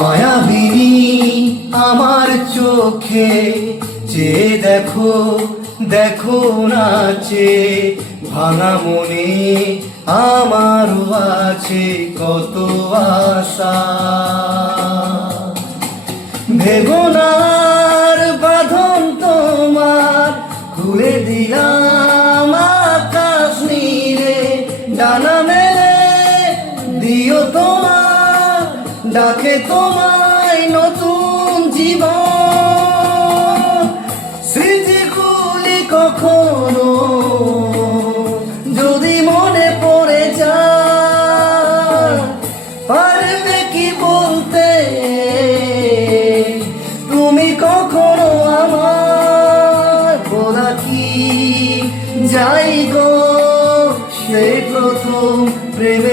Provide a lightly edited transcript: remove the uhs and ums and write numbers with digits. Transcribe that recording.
মায়াবিনী আমার চোখে চেয়ে দেখো, দেখো নাচে ভাঙা মনে আমারও আছে কত আশা। ভেবনার বাঁধন তোমার খুলে দিলাম আকাশ নীলে, ডানা মেলে দিও তোমার ডাকে তোমায় নতুন জীবন। স্মৃতিগুলি কখনো যদি মনে পড়ে যায়, পারবে কি বলতে তুমি কখনো আমার বলা কি যাই গো সেই প্রথম প্রেমে